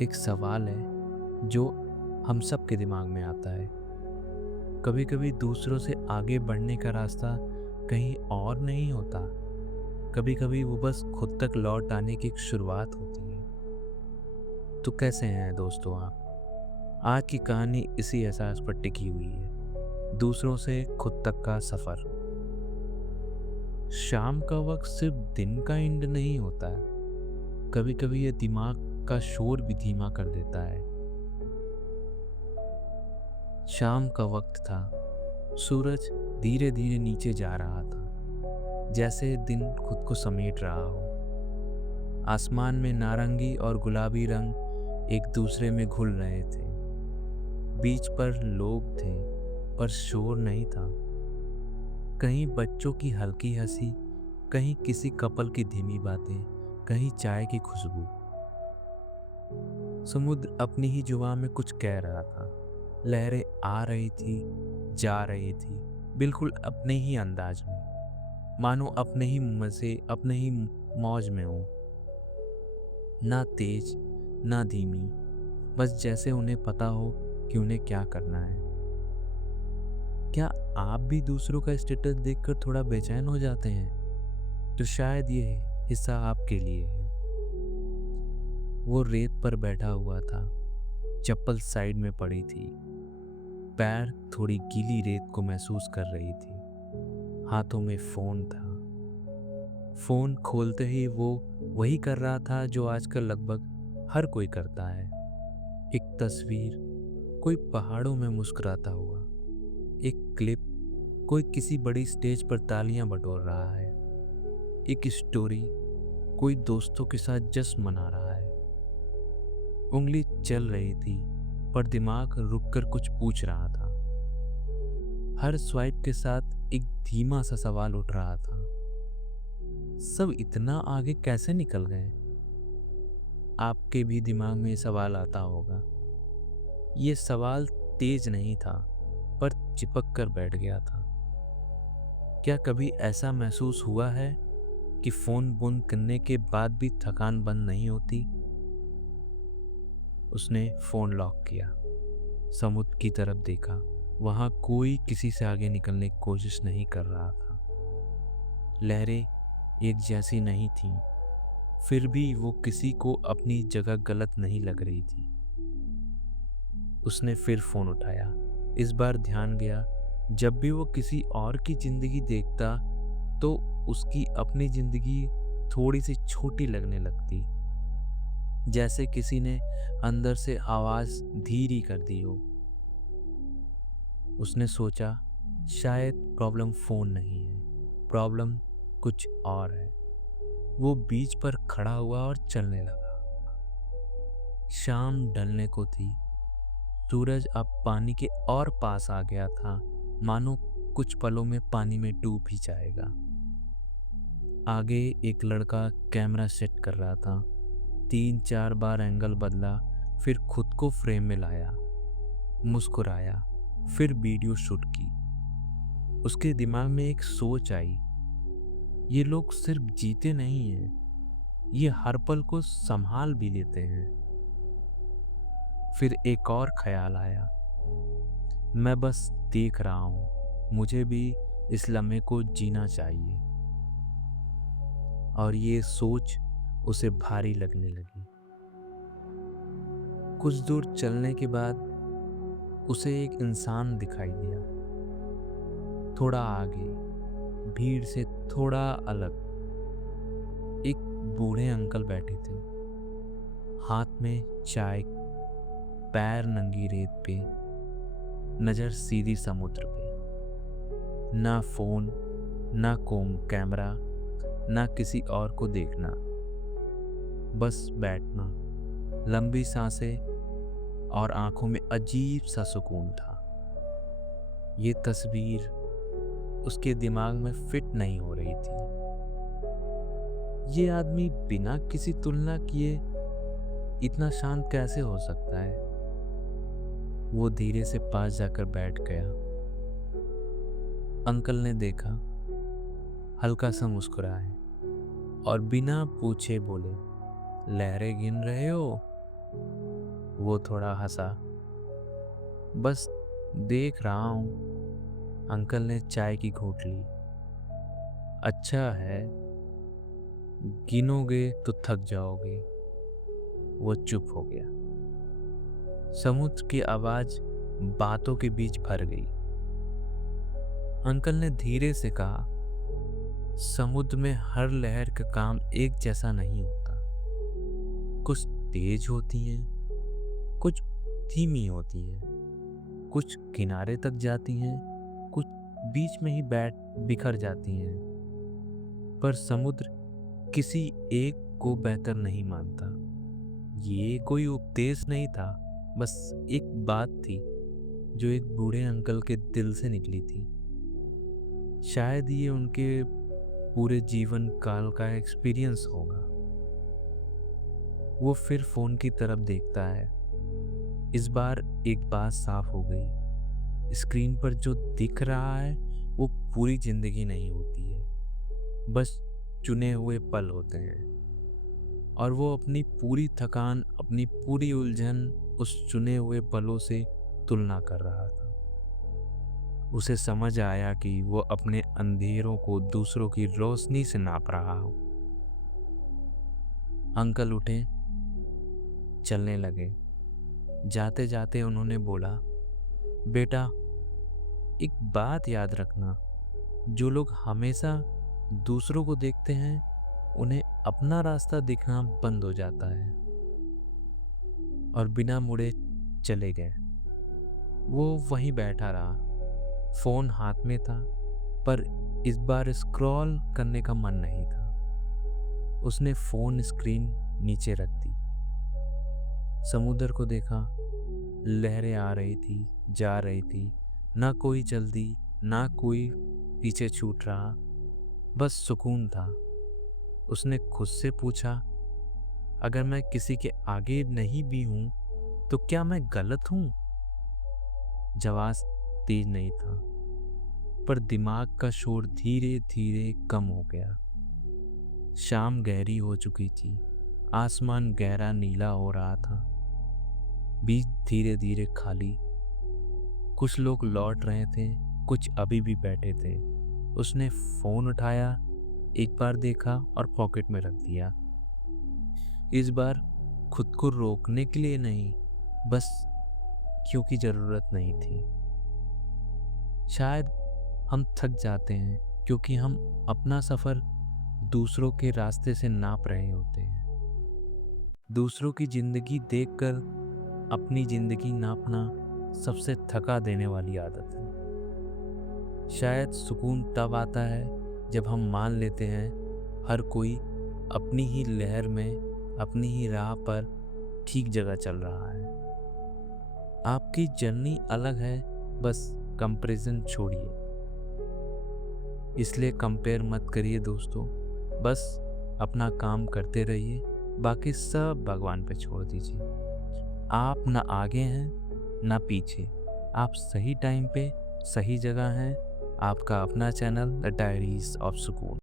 एक सवाल है जो हम सब के दिमाग में आता है। कभी कभी दूसरों से आगे बढ़ने का रास्ता कहीं और नहीं होता। कभी कभी वो बस खुद तक लौट आने की एक शुरुआत होती है। तो कैसे हैं दोस्तों आप? आज की कहानी इसी एहसास पर टिकी हुई है, दूसरों से खुद तक का सफर। शाम का वक्त सिर्फ दिन का एंड नहीं होता है, कभी कभी ये दिमाग का शोर भी धीमा कर देता है। शाम का वक्त था। सूरज धीरे धीरे नीचे जा रहा था, जैसे दिन खुद को समेट रहा हो। आसमान में नारंगी और गुलाबी रंग एक दूसरे में घुल रहे थे। बीच पर लोग थे, पर शोर नहीं था। कहीं बच्चों की हल्की हंसी, कहीं किसी कपल की धीमी बातें, कहीं चाय की खुशबू। समुद्र अपनी ही जुबान में कुछ कह रहा था। लहरें आ रही थी, जा रही थी, बिल्कुल अपने ही अंदाज में, मानो अपने ही मजे, अपने ही मौज में हो। ना तेज, ना धीमी, बस जैसे उन्हें पता हो कि उन्हें क्या करना है। क्या आप भी दूसरों का स्टेटस देखकर थोड़ा बेचैन हो जाते हैं? तो शायद ये हिस्सा आपके लिए है। वो रेत पर बैठा हुआ था, चप्पल साइड में पड़ी थी, पैर थोड़ी गीली रेत को महसूस कर रही थी। हाथों में फोन था। फोन खोलते ही वो वही कर रहा था जो आजकल लगभग हर कोई करता है। एक तस्वीर, कोई पहाड़ों में मुस्कुराता हुआ। एक क्लिप, कोई किसी बड़ी स्टेज पर तालियां बटोर रहा है। एक स्टोरी, कोई दोस्तों के साथ जश्न मना रहा है। उंगली चल रही थी, पर दिमाग रुककर कुछ पूछ रहा था। हर स्वाइप के साथ एक धीमा सा सवाल उठ रहा था। सब इतना आगे कैसे निकल गए? आपके भी दिमाग में ये सवाल आता होगा। ये सवाल तेज नहीं था, पर चिपक कर बैठ गया था। क्या कभी ऐसा महसूस हुआ है कि फोन बंद करने के बाद भी थकान बंद नहीं होती? उसने फोन लॉक किया, समुद्र की तरफ देखा। वहां कोई किसी से आगे निकलने की कोशिश नहीं कर रहा था। लहरें एक जैसी नहीं थीं, फिर भी वो किसी को अपनी जगह गलत नहीं लग रही थी। उसने फिर फोन उठाया। इस बार ध्यान गया, जब भी वो किसी और की जिंदगी देखता तो उसकी अपनी जिंदगी थोड़ी सी छोटी लगने लगती, जैसे किसी ने अंदर से आवाज धीरी कर दी हो। उसने सोचा, शायद प्रॉब्लम फोन नहीं है, प्रॉब्लम कुछ और है। वो बीच पर खड़ा हुआ और चलने लगा। शाम ढलने को थी। सूरज अब पानी के और पास आ गया था, मानो कुछ पलों में पानी में डूब ही जाएगा। आगे एक लड़का कैमरा सेट कर रहा था। 3-4 बार एंगल बदला, फिर खुद को फ्रेम में लाया, मुस्कुराया, फिर वीडियो शूट की। उसके दिमाग में एक सोच आई, ये लोग सिर्फ जीते नहीं हैं, ये हर पल को संभाल भी लेते हैं। फिर एक और ख्याल आया, मैं बस देख रहा हूँ, मुझे भी इस लम्हे को जीना चाहिए। और ये सोच उसे भारी लगने लगी। कुछ दूर चलने के बाद उसे एक इंसान दिखाई दिया, थोड़ा आगे, भीड़ से थोड़ा अलग। एक बूढ़े अंकल बैठे थे, हाथ में चाय, पैर नंगी रेत पे, नजर सीधी समुद्र पे। ना फोन, ना कोम कैमरा, ना किसी और को देखना, बस बैठना, लंबी सांसें और आंखों में अजीब सा सुकून था। ये तस्वीर उसके दिमाग में फिट नहीं हो रही थी। ये आदमी बिना किसी तुलना किए इतना शांत कैसे हो सकता है? वो धीरे से पास जाकर बैठ गया। अंकल ने देखा, हल्का सा मुस्कुराए और बिना पूछे बोले, लहरें गिन रहे हो? वो थोड़ा हंसा। बस देख रहा हूँ। अंकल ने चाय की घूंट ली। अच्छा है, गिनोगे तो थक जाओगे। वो चुप हो गया। समुद्र की आवाज बातों के बीच भर गई। अंकल ने धीरे से कहा, समुद्र में हर लहर का काम एक जैसा नहीं होता। कुछ तेज होती हैं, कुछ धीमी होती हैं, कुछ किनारे तक जाती हैं, कुछ बीच में ही बैठ बिखर जाती हैं। पर समुद्र किसी एक को बेहतर नहीं मानता। ये कोई उपदेश नहीं था, बस एक बात थी जो एक बूढ़े अंकल के दिल से निकली थी। शायद ये उनके पूरे जीवन काल का एक्सपीरियंस होगा। वो फिर फोन की तरफ देखता है। इस बार एक बात साफ हो गई। स्क्रीन पर जो दिख रहा है वो पूरी जिंदगी नहीं होती है, बस चुने हुए पल होते हैं। और वो अपनी पूरी थकान, अपनी पूरी उलझन उस चुने हुए पलों से तुलना कर रहा था। उसे समझ आया कि वो अपने अंधेरों को दूसरों की रोशनी से नाप रहा हो। अंकल उठे, चलने लगे। जाते जाते उन्होंने बोला, बेटा, एक बात याद रखना, जो लोग हमेशा दूसरों को देखते हैं उन्हें अपना रास्ता दिखना बंद हो जाता है। और बिना मुड़े चले गए। वो वहीं बैठा रहा। फोन हाथ में था, पर इस बार स्क्रॉल करने का मन नहीं था। उसने फोन स्क्रीन नीचे रख दी। समुद्र को देखा। लहरें आ रही थी, जा रही थी। ना कोई जल्दी, ना कोई पीछे छूट रहा, बस सुकून था। उसने खुद से पूछा, अगर मैं किसी के आगे नहीं भी हूं तो क्या मैं गलत हूं? जवाब तेज नहीं था, पर दिमाग का शोर धीरे धीरे कम हो गया। शाम गहरी हो चुकी थी। आसमान गहरा नीला हो रहा था। बीच धीरे धीरे खाली। कुछ लोग लौट रहे थे, कुछ अभी भी बैठे थे। उसने फोन उठाया, एक बार देखा और पॉकेट में रख दिया। इस बार खुद को रोकने के लिए नहीं, बस क्योंकि जरूरत नहीं थी। शायद हम थक जाते हैं क्योंकि हम अपना सफर दूसरों के रास्ते से नाप रहे होते हैं। दूसरों की जिंदगी देखकर अपनी जिंदगी नापना सबसे थका देने वाली आदत है। शायद सुकून तब आता है जब हम मान लेते हैं हर कोई अपनी ही लहर में, अपनी ही राह पर ठीक जगह चल रहा है। आपकी जर्नी अलग है, बस कंपैरिजन छोड़िए। इसलिए कंपेयर मत करिए दोस्तों, बस अपना काम करते रहिए, बाकी सब भगवान पे छोड़ दीजिए। आप ना आगे हैं ना पीछे, आप सही टाइम पे सही जगह हैं। आपका अपना चैनल द डायरीज ऑफ सुकून।